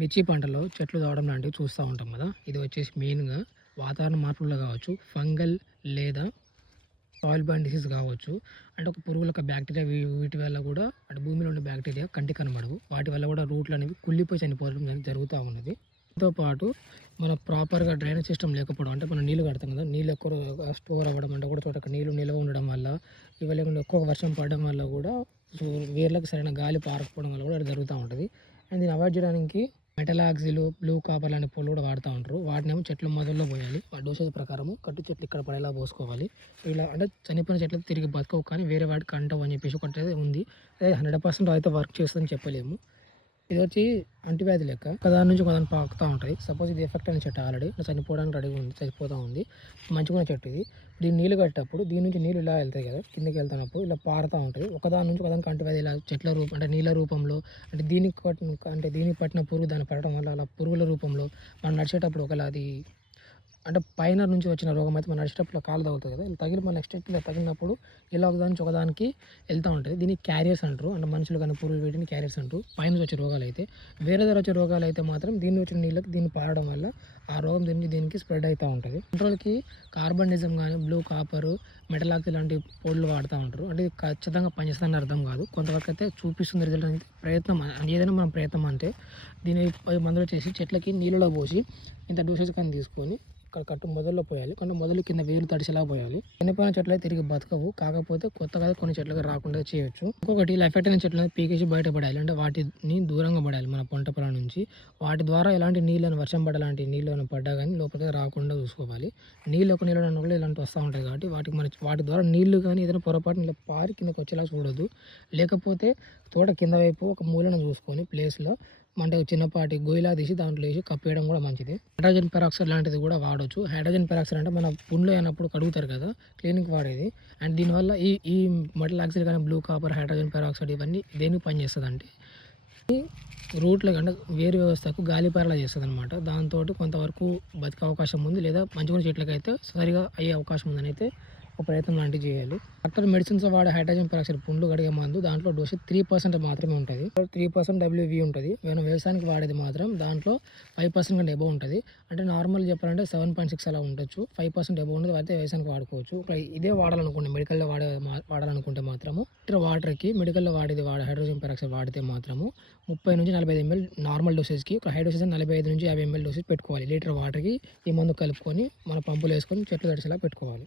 మిర్చి పంటలో చెట్లు రావడం లాంటివి చూస్తూ ఉంటాం కదా. ఇది వచ్చేసి మెయిన్గా వాతావరణ మార్పుల్లో కావచ్చు, ఫంగల్ లేదా సాయిల్ బాండ్ డిసీజ్ కావచ్చు. అంటే ఒక పురుగుల బ్యాక్టీరియా వీటి వల్ల కూడా అంటే భూమిలో ఉన్న బ్యాక్టీరియా కంటికి కనబడవు. వాటి వల్ల కూడా రూట్లు అనేవి కుళ్ళిపోయి చనిపోవడం జరుగుతూ ఉన్నది. దీంతో పాటు మన ప్రాపర్గా డ్రైనేజ్ సిస్టమ్ లేకపోవడం, అంటే మనం నీళ్ళు కడతాం కదా, నీళ్ళు ఎక్కువ స్టోర్ అవ్వడం, అంటే కూడా చోట నీళ్ళు నిల్వ ఉండడం వల్ల, ఇవి లేకుండా ఎక్కువ వర్షం పడడం వల్ల కూడా వేర్లకు సరైన గాలి పారకపోవడం వల్ల కూడా అది జరుగుతూ ఉంటుంది. అండ్ దీన్ని అవాయిడ్ చేయడానికి మెటలాక్సిలు, బ్లూ కాపర్ లాంటి పూలు కూడా వాడుతూ ఉంటారు. వాటినేమో చెట్లు మొదల్లో పోయాలి. ఆ డోసేజ్ ప్రకారం కట్టు చెట్లు ఇక్కడ పడేలా పోసుకోవాలి. ఇలా అంటే చనిపోయిన చెట్లు తిరిగి బతకవు, కానీ వేరే వాటికి అంటవు అని చెప్పేసి ఒకటి ఉంది. అదే 100% అయితే వర్క్ చేస్తుందని చెప్పలేము. ఇది వచ్చి అంటువ్యాధి లెక్క ఒకదాని నుంచి ఒకదాని పాకుతూ ఉంటుంది. సపోజ్ ఇది ఎఫెక్ట్ అయిన చెట్టు ఆల్రెడీ చనిపోవడానికి రెడీగా ఉంది, చనిపోతూ ఉంది. మంచిగా చెట్టు ఇది. దీన్ని నీళ్ళు కట్టేటప్పుడు దీని నుంచి నీళ్ళు ఇలా వెళ్తాయి కదా, కిందకి వెళ్తున్నప్పుడు ఇలా పారుతూ ఉంటుంది. ఒకదాని నుంచి ఒకదానికి అంటువ్యాధి ఇలా చెట్ల రూపం అంటే నీళ్ళ రూపంలో, అంటే దీనికి పట్టిన పురుగు దాన్ని పడటం వల్ల అలా పురుగుల రూపంలో మనం నడిచేటప్పుడు ఒకలా అది అంటే పైన నుంచి వచ్చిన రోగం అయితే మనం నడిచేటప్పుడు కాలు తగులుతుంది కదా, ఇలా తగిలి మన నెక్స్ట్ ఇలా తగిలినప్పుడు ఇలా ఒకదానికి ఒకదానికి వెళ్తూ ఉంటుంది. దీనికి క్యారియర్స్ అంటారు. అంటే మనుషులు కానీ పురుగులు వీటిని క్యారియర్స్ అంటారు. పైన వచ్చే రోగాలు అయితే, వేరే దగ్గర వచ్చే రోగాలు అయితే మాత్రం దీన్ని వచ్చిన నీళ్ళకి దీన్ని పారడం వల్ల ఆ రోగం దీనికి స్ప్రెడ్ అవుతూ ఉంటుంది. కంట్రోల్కి కార్బనిజం కానీ బ్లూ కాపరు, మెటలాక్సి లాంటి పొడులు వాడుతూ ఉంటారు. అంటే ఖచ్చితంగా పనిచేస్తుందని అర్థం కాదు. కొంతవరకు అయితే చూపిస్తుంది రిజల్ట్ అనేది. ప్రయత్నం ఏదైనా మనం ప్రయత్నం అంటే దీన్ని మందులు చేసి చెట్లకి నీళ్ళలో పోసి ఇంత డోసేజ్ కానీ తీసుకొని ఇక్కడ కట్టు మొదల్లో పోయాలి. కొన్ని మొదలు కింద వేరు తడిసేలా పోయాలి. చనిపోయిన చెట్లు తిరిగి బతకవు, కాకపోతే కొత్తగా కొన్ని చెట్లుగా రాకుండా చేయొచ్చు. ఇంకొకటి ఇలా ఎఫెక్ట్ అయిన చెట్లను పీకేసి బయటపడాలి. అంటే వాటిని దూరంగా పడాలి మన పంట పొలం నుంచి. వాటి ద్వారా ఎలాంటి నీళ్ళని వర్షం పడలాంటి నీళ్ళని పడ్డా కానీ లోపలికి రాకుండా చూసుకోవాలి. నీళ్ళు కూడా ఇలాంటి వస్తూ ఉంటాయి కాబట్టి వాటి ద్వారా నీళ్లు కానీ ఏదైనా పొరపాటు ఇలా పారి కిందకి వచ్చేలా చూడొద్దు. లేకపోతే తోట కింద వైపు ఒక మూలను చూసుకొని ప్లేస్లో అంటే చిన్నపాటి గొయ్యిలా తీసి దాంట్లో వేసి కప్పేయడం కూడా మంచిది. హైడ్రోజన్ పెరాక్సైడ్ లాంటిది కూడా వాడవచ్చు. హైడ్రోజన్ పెరాక్సైడ్ అంటే మన పుండ్లు అయినప్పుడు కడుగుతారు కదా, క్లీనింగ్ వాడేది. అండ్ దీనివల్ల ఈ మెటలాక్సిల్ కానీ బ్లూ కాపర్, హైడ్రోజన్ పెరాక్సైడ్ ఇవన్నీ దేనికి పనిచేస్తుంది అంటే రూట్లో అంటే వేరు వ్యవస్థకు గాలి పారేలా చేస్తుంది అనమాట. దాంతో కొంతవరకు బతికే అవకాశం ఉంది, లేదా మంచిగా చెట్లకైతే సరిగా అయ్యే అవకాశం ఉందని అయితే ఒక ప్రయత్నం లాంటివి చేయాలి. డాక్టర్ మెడిసిన్స్ వాడే హైడ్రోజన్ పెరాక్సైడ్ పుండ్లు కడిగే మందు దాంట్లో డోసేజ్ 3% మాత్రమే ఉంటుంది. 3% WV ఉంటుంది. మనం వ్యవసాయానికి వాడేది మాత్రం దాంట్లో 5% కంటే ఎబో ఉంటుంది. అంటే నార్మల్ చెప్పాలంటే 7.6 అలా ఉండొచ్చు. 5% ఎబో ఉండదు, అయితే వ్యవసాయానికి వాడుకోవచ్చు. ఇదే వాడాలనుకోండి, మెడికల్లో వాడాలనుకుంటే మాత్రము వాటర్కి మెడికల్లో హైడ్రోజన్ పెరాక్సైడ్ వాడితే మాత్రము 30 నుంచి 45 ml నార్మల్ డోసేజ్కి, హైడ్రోజన్ 45 నుంచి 50 ml డోసేజ్ పెట్టుకోవాలి. లీటర్ వాటర్కి ఈ మందు కలుపుకొని మన పంపులు వేసుకొని చెట్లు తడిసేలా పెట్టుకోవాలి.